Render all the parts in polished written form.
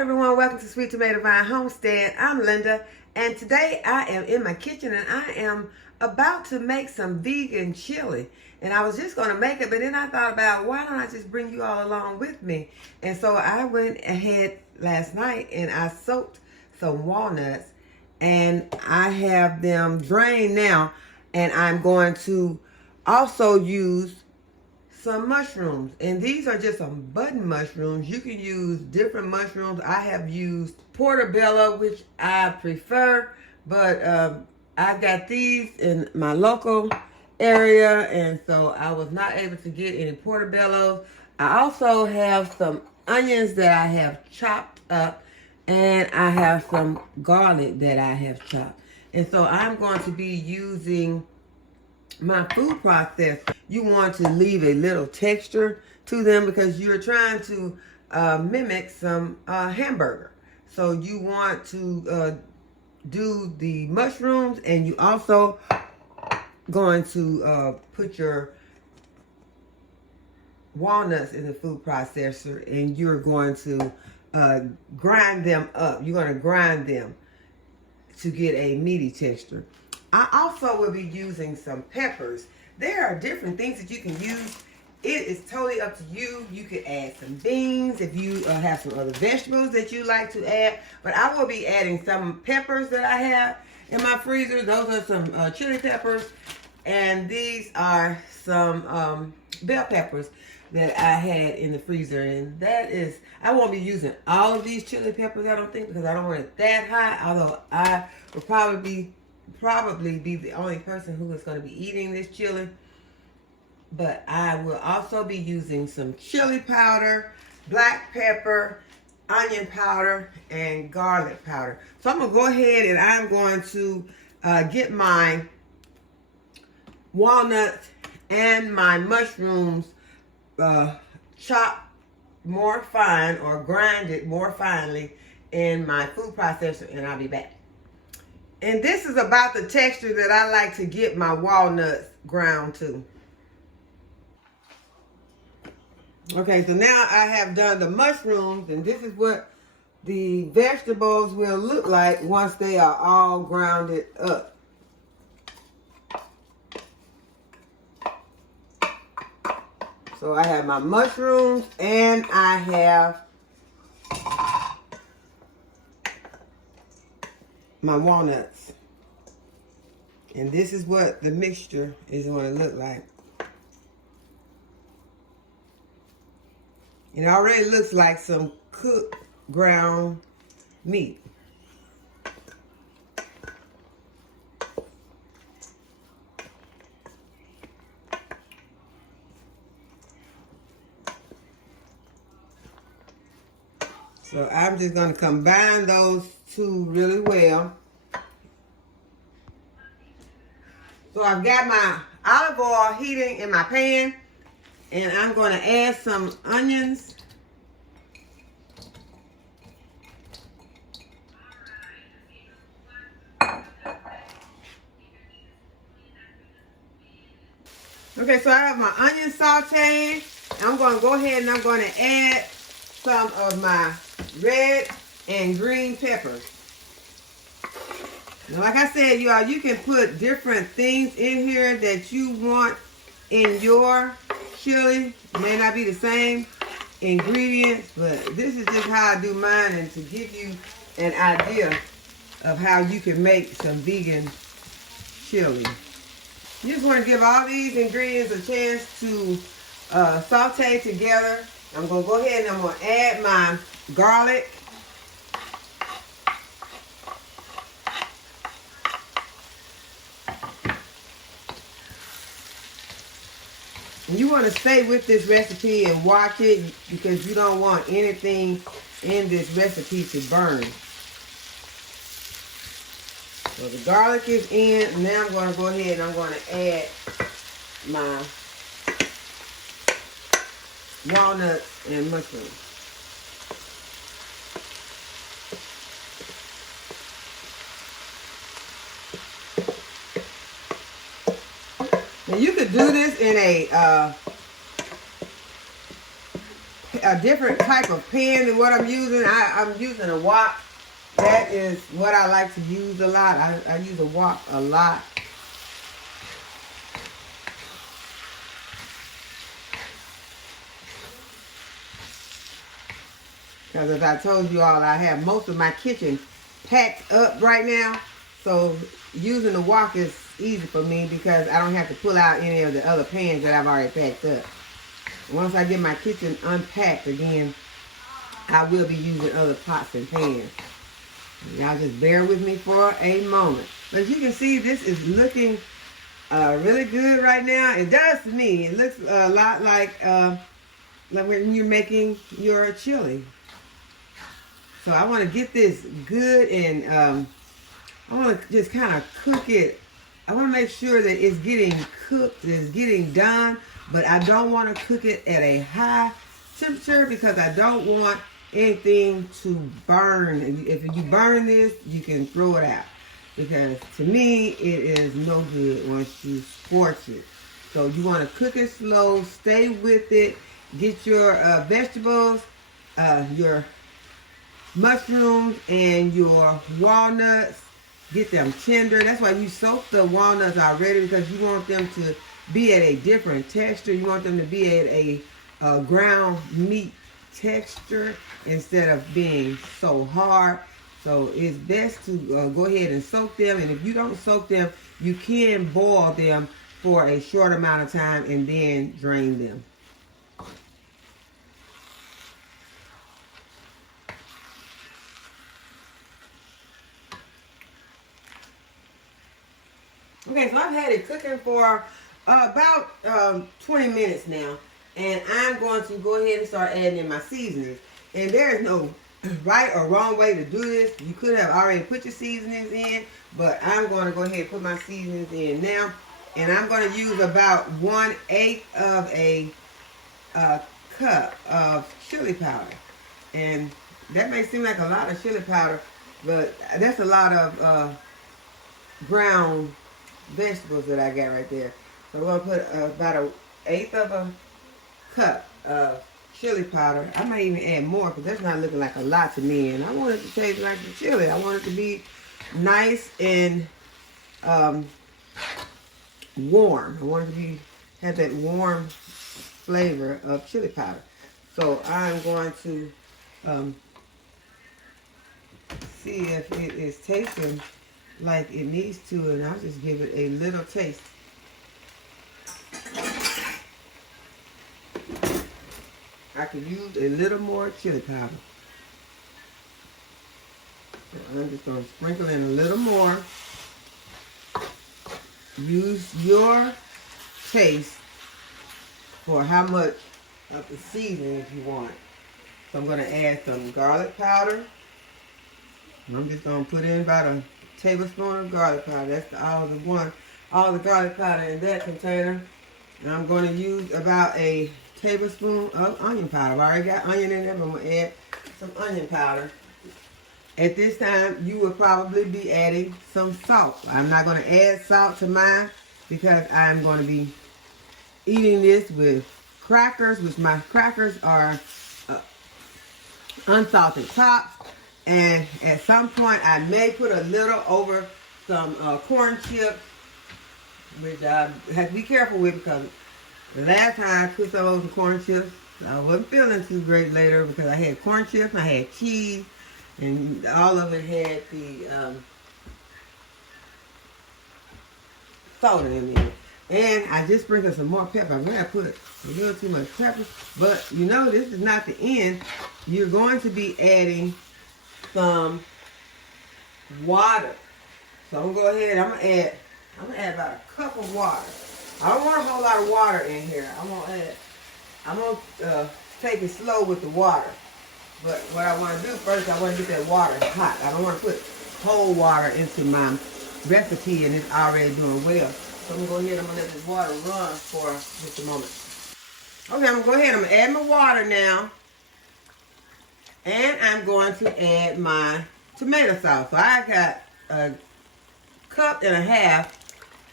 everyone, welcome to Sweet Tomato Vine Homestead. I'm Linda, and today I am in my kitchen and I am about to make some vegan chili. And I was just going to make it, but then I thought about, why don't I just bring you all along with me? And so I went ahead last night and I soaked some walnuts, and I have them drained now, and I'm going to also use some mushrooms, and these are just some button mushrooms. You can use different mushrooms. I have used portobello, which I prefer, but I got these in my local area, and so I was not able to get any portobello. I also have some onions that I have chopped up, and I have some garlic that I have chopped. And so I'm going to be using my food processor. You want to leave a little texture to them because you're trying to mimic some hamburger. So you want to do the mushrooms, and you also going to put your walnuts in the food processor, and you're going to grind them up. You're going to grind them to get a meaty texture. I also will be using some peppers. There are different things that you can use. It is totally up to you. You could add some beans if you have some other vegetables that you like to add. But I will be adding some peppers that I have in my freezer. Those are some chili peppers. And these are some bell peppers that I had in the freezer. And that is, I won't be using all of these chili peppers, I don't think, because I don't want it that high. Although I will probably be the only person who is going to be eating this chili. But I will also be using some chili powder, black pepper, onion powder, and garlic powder. So I'm going to go ahead and I'm going to get my walnuts and my mushrooms chopped more fine or grinded more finely in my food processor, and I'll be back. And this is about the texture that I like to get my walnuts ground to. Okay, so now I have done the mushrooms, and this is what the vegetables will look like once they are all grounded up. So I have my mushrooms and I have my walnuts. And this is what the mixture is going to look like. It already looks like some cooked ground meat. So I'm just going to combine those two really well. So I've got my olive oil heating in my pan, and I'm going to add some onions. Okay, so I have my onion sauteed. I'm going to go ahead and I'm going to add some of my red and green peppers. Now, like I said, y'all, you can put different things in here that you want in your chili. It may not be the same ingredients, but this is just how I do mine, and to give you an idea of how you can make some vegan chili. You just want to give all these ingredients a chance to saute together. I'm going to go ahead and I'm going to add my garlic. And you want to stay with this recipe and watch it, because you don't want anything in this recipe to burn. So the garlic is in, and now I'm going to go ahead and I'm going to add my walnuts and mushrooms. Now you could do this in a a different type of pan than what I'm using. I'm using a wok. That is what I like to use a lot. I use a wok a lot. Because as I told you all, I have most of my kitchen packed up right now. So using the wok is easy for me because I don't have to pull out any of the other pans that I've already packed up. Once I get my kitchen unpacked again, I will be using other pots and pans. Y'all just bear with me for a moment. But as you can see, this is looking really good right now. It does to me. It looks a lot like when you're making your chili. So I want to get this good, and I want to just kind of cook it. I want to make sure that it's getting cooked, it's getting done, but I don't want to cook it at a high temperature because I don't want anything to burn. If you burn this, you can throw it out because to me it is no good once you scorch it. So you want to cook it slow, stay with it, get your vegetables, your mushrooms and your walnuts, get them tender. That's why you soak the walnuts already, because you want them to be at a different texture. You want them to be at a ground meat texture instead of being so hard. So it's best to go ahead and soak them, and if you don't soak them, you can boil them for a short amount of time and then drain them. Okay, so I've had it cooking for about 20 minutes now, and I'm going to go ahead and start adding in my seasonings. And there is no right or wrong way to do this. You could have already put your seasonings in, but I'm going to go ahead and put my seasonings in now. And I'm going to use about 1/8 of a cup of chili powder. And that may seem like a lot of chili powder, but that's a lot of ground vegetables that I got right there. So we're going to put about 1/8 of a cup of chili powder. I might even add more because that's not looking like a lot to me. And I want it to taste like the chili. I want it to be nice and warm. I want it to have that warm flavor of chili powder. So I'm going to see if it is tasting like it needs to, and I'll just give it a little taste. I could use a little more chili powder. So I'm just going to sprinkle in a little more. Use your taste for how much of the seasoning you want. So I'm going to add some garlic powder. I'm just going to put in about a tablespoon of garlic powder. That's all the garlic powder in that container. And I'm going to use about a tablespoon of onion powder. I've already got onion in there, but I'm going to add some onion powder. At this time, you will probably be adding some salt. I'm not going to add salt to mine because I'm going to be eating this with crackers, which my crackers are unsalted tops. And at some point, I may put a little over some corn chips, which I have to be careful with because the last time I put some over some corn chips, I wasn't feeling too great later because I had corn chips, I had cheese, and all of it had the soda in it. And I just sprinkled some more pepper. I may have put a little too much pepper, but you know this is not the end. You're going to be adding some water. So I'm gonna go ahead. I'm gonna add about a cup of water. I don't want a whole lot of water in here. I'm gonna take it slow with the water. But what I want to do first, I want to get that water hot. I don't want to put cold water into my recipe and it's already doing well. So I'm gonna go ahead. I'm gonna let this water run for just a moment. Okay, I'm gonna go ahead. I'm gonna add my water now. And I'm going to add my tomato sauce. So I got a cup and a half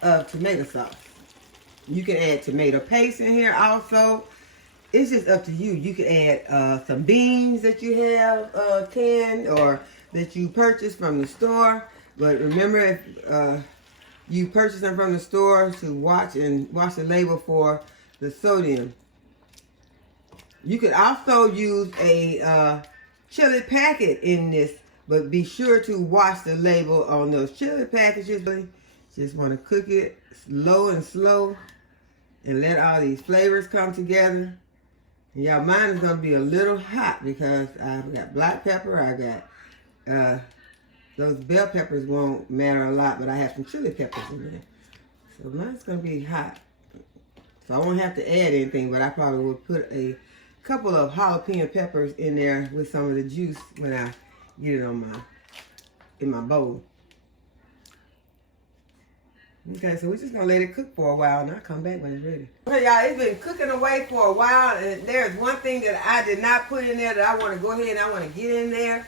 of tomato sauce. You can add tomato paste in here also. it's just up to you. You could add some beans that you have canned or that you purchased from the store. But remember, if you purchase them from the store, to watch the label for the sodium. You could also use a chili packet in this, but be sure to watch the label on those chili packages. Just want to cook it slow and let all these flavors come together. And y'all, mine is going to be a little hot because I've got black pepper, I got those bell peppers won't matter a lot, but I have some chili peppers in there. So mine's going to be hot. So I won't have to add anything, but I probably will put a couple of jalapeno peppers in there with some of the juice when I get it on in my bowl. Okay, so we're just gonna let it cook for a while and I'll come back when it's ready. Okay, y'all, it's been cooking away for a while, and there's one thing that I did not put in there that I want to go ahead and I want to get in there.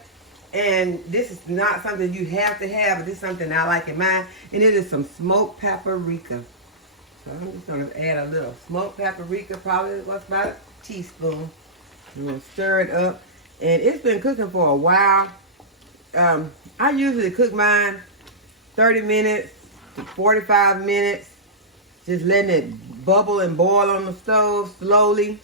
And this is not something you have to have, but this is something I like in mine, and it is some smoked paprika. So I'm just gonna add a little smoked paprika, probably what's about a teaspoon. I'm gonna stir it up, and it's been cooking for a while. I usually cook mine 30 minutes to 45 minutes, just letting it bubble and boil on the stove slowly,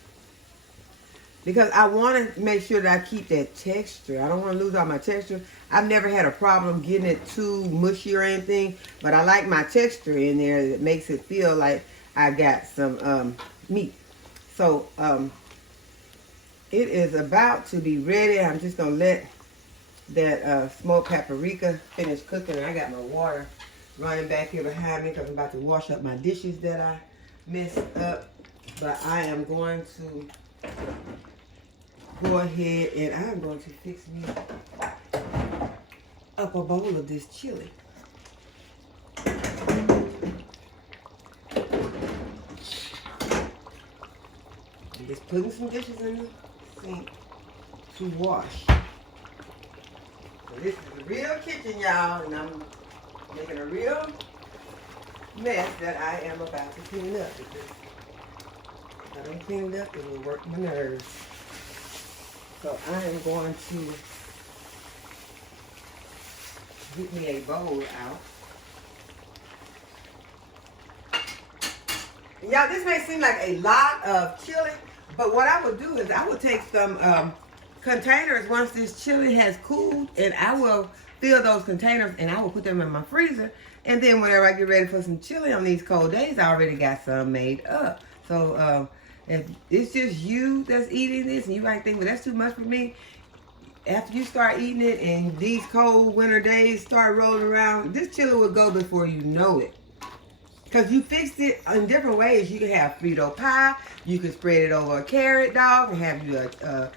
because I want to make sure that I keep that texture. I don't want to lose all my texture. I've never had a problem getting it too mushy or anything, but I like my texture in there that makes it feel like I got some meat. So it is about to be ready. I'm just going to let that smoked paprika finish cooking. I got my water running back here behind me because I'm about to wash up my dishes that I messed up. But I am going to go ahead and I'm going to fix me up a bowl of this chili. I'm just putting some dishes in the sink to wash. So this is the real kitchen, y'all, and I'm making a real mess that I am about to clean up, because if I don't clean it up, it will work my nerves. So I am going to get me a bowl out. Y'all, this may seem like a lot of chili, but what I would do is I would take some containers once this chili has cooled, and I will fill those containers and I will put them in my freezer. And then whenever I get ready for some chili on these cold days, I already got some made up. So if it's just you that's eating this and you might think, well, that's too much for me, after you start eating it and these cold winter days start rolling around, this chili will go before you know it. Because you fixed it in different ways. You can have Frito pie, you can spread it over a carrot dog and have you a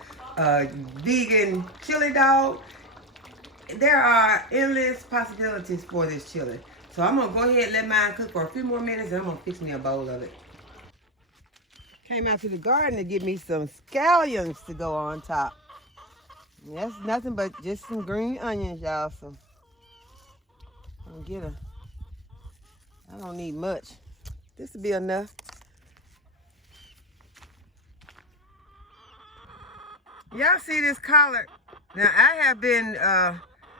vegan chili dog. There are endless possibilities for this chili. So I'm going to go ahead and let mine cook for a few more minutes, and I'm going to fix me a bowl of it. Came out to the garden to get me some scallions to go on top. And that's nothing but just some green onions, y'all. So I'm gonna get I don't need much. This will be enough. Y'all see this collard? Now I have been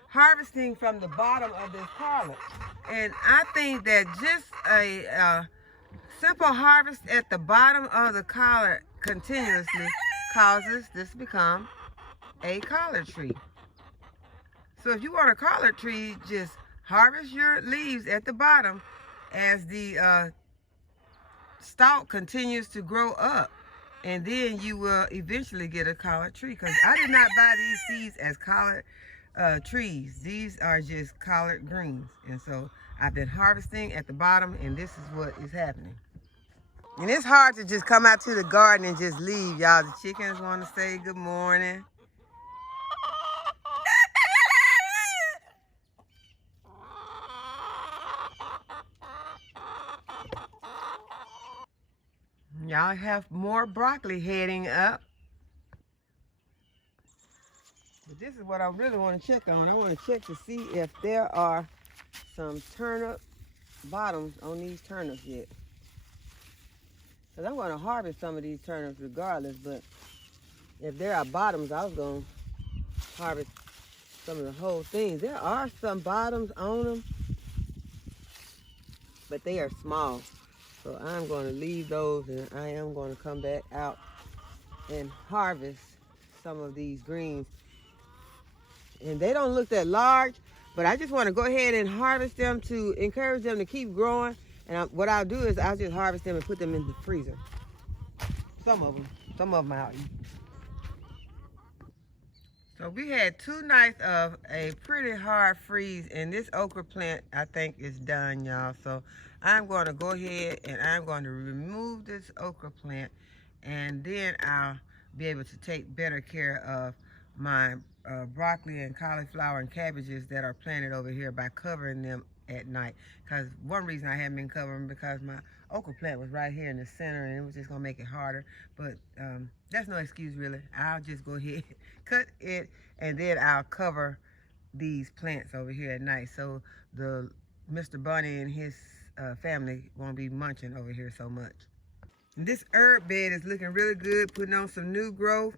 harvesting from the bottom of this collard, and I think that just a simple harvest at the bottom of the collard continuously causes this to become a collard tree. So if you want a collard tree, just harvest your leaves at the bottom as the stalk continues to grow up, and then you will eventually get a collard tree. Because I did not buy these seeds as collard trees. These are just collard greens, and so I've been harvesting at the bottom, and this is what is happening. And it's hard to just come out to the garden and just leave, y'all. The chickens want to say good morning. Y'all have more broccoli heading up. But this is what I really want to check on. I want to check to see if there are some turnip bottoms on these turnips yet. Because I'm going to harvest some of these turnips regardless, but if there are bottoms, I was going to harvest some of the whole things. There are some bottoms on them, but they are small. So I'm going to leave those, and I am going to come back out and harvest some of these greens. And they don't look that large, but I just want to go ahead and harvest them to encourage them to keep growing. And what I'll do is I'll just harvest them and put them in the freezer. Some of them I'll eat. So we had 2 nights of a pretty hard freeze, and this okra plant I think is done, y'all. So I'm going to go ahead and I'm going to remove this okra plant, and then I'll be able to take better care of my broccoli and cauliflower and cabbages that are planted over here by covering them at night. Because one reason I haven't been covering because my okra plant was right here in the center, and it was just gonna make it harder. But that's no excuse really. I'll just go ahead, cut it, and then I'll cover these plants over here at night, so the Mr. Bunny and his family won't be munching over here so much. And this herb bed is looking really good, putting on some new growth.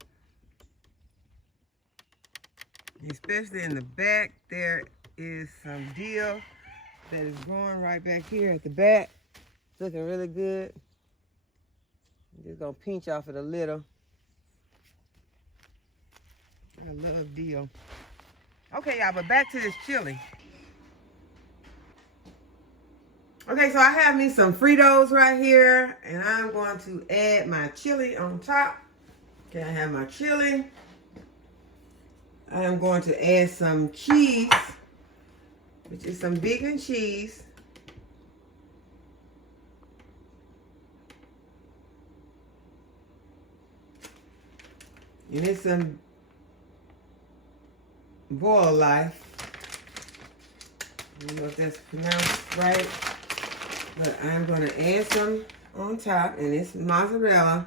Especially in the back, there is some dill that is growing right back here at the back. It's looking really good. I'm just gonna pinch off it a little. I love dill. Okay, y'all, but back to this chili. Okay, so I have me some Fritos right here, and I'm going to add my chili on top. Okay, I have my chili. I am going to add some cheese, which is some vegan cheese. And it's some Boil Life. I don't know if that's pronounced right, but I'm going to add some on top, and it's mozzarella.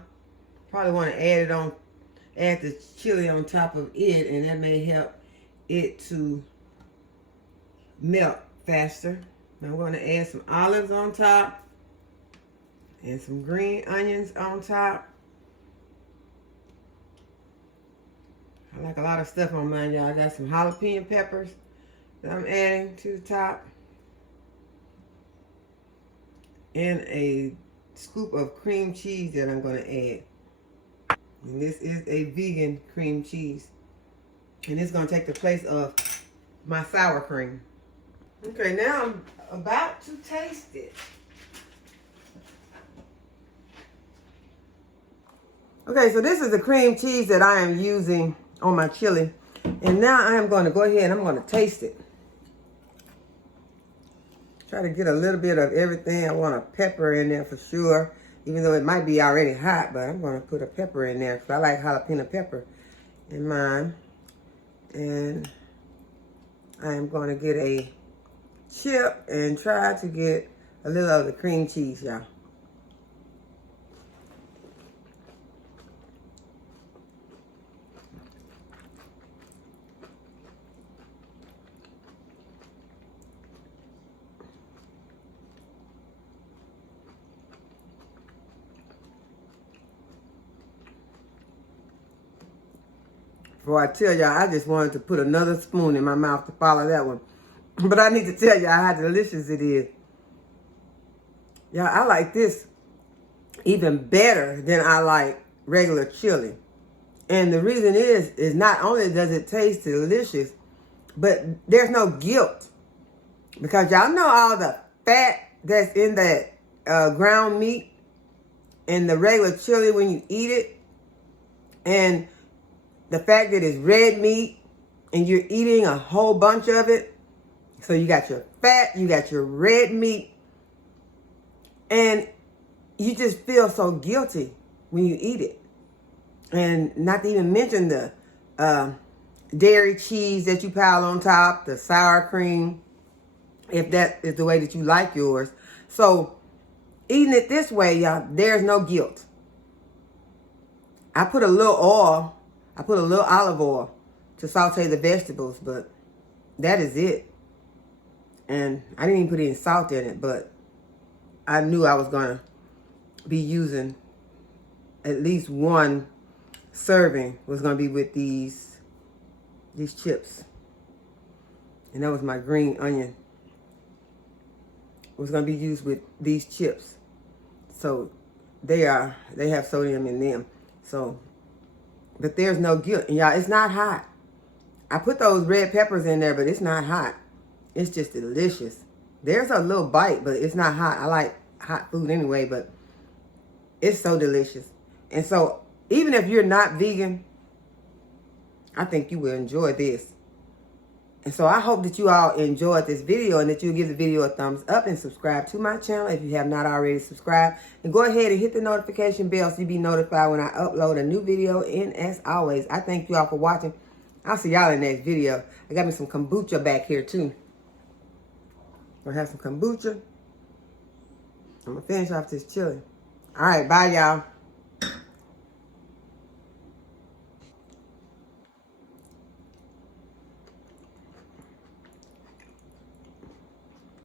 Probably want to add the chili on top of it, and that may help it to melt faster. I'm going to add some olives on top and some green onions on top. I like a lot of stuff on mine, y'all. I got some jalapeno peppers that I'm adding to the top, and a scoop of cream cheese that I'm going to add. And this is a vegan cream cheese, and it's going to take the place of my sour cream. Okay, now I'm about to taste it. Okay, so this is the cream cheese that I am using on my chili, and now I am going to go ahead and I'm going to taste it. Try to get a little bit of everything. I want a pepper in there for sure, even though it might be already hot, but I'm going to put a pepper in there because I like jalapeno pepper in mine. And I am going to get a chip and try to get a little of the cream cheese, y'all. Before I tell y'all, I just wanted to put another spoon in my mouth to follow that one. But I need to tell y'all how delicious it is. Y'all, I like this even better than I like regular chili. And the reason is not only does it taste delicious, but there's no guilt. Because y'all know all the fat that's in that ground meat and the regular chili when you eat it. And the fact that it's red meat and you're eating a whole bunch of it. So you got your fat, you got your red meat, and you just feel so guilty when you eat it. And not to even mention the dairy cheese that you pile on top, the sour cream, if that is the way that you like yours. So eating it this way, y'all, there's no guilt. I put a little oil. I put a little olive oil to saute the vegetables, but that is it. And I didn't even put any salt in it, but I knew I was going to be using at least one serving was going to be with these chips. And that was my green onion. It was going to be used with these chips. So they have sodium in them. So, but there's no guilt. And y'all, it's not hot. I put those red peppers in there, but it's not hot. It's just delicious. There's a little bite, but it's not hot. I like hot food anyway, but it's so delicious. And so, even if you're not vegan, I think you will enjoy this. And so I hope that you all enjoyed this video and that you'll give the video a thumbs up and subscribe to my channel if you have not already subscribed. And go ahead and hit the notification bell so you'll be notified when I upload a new video. And as always, I thank you all for watching. I'll see y'all in the next video. I got me some kombucha back here too. We'll have some kombucha. I'm going to finish off this chili. All right, bye y'all.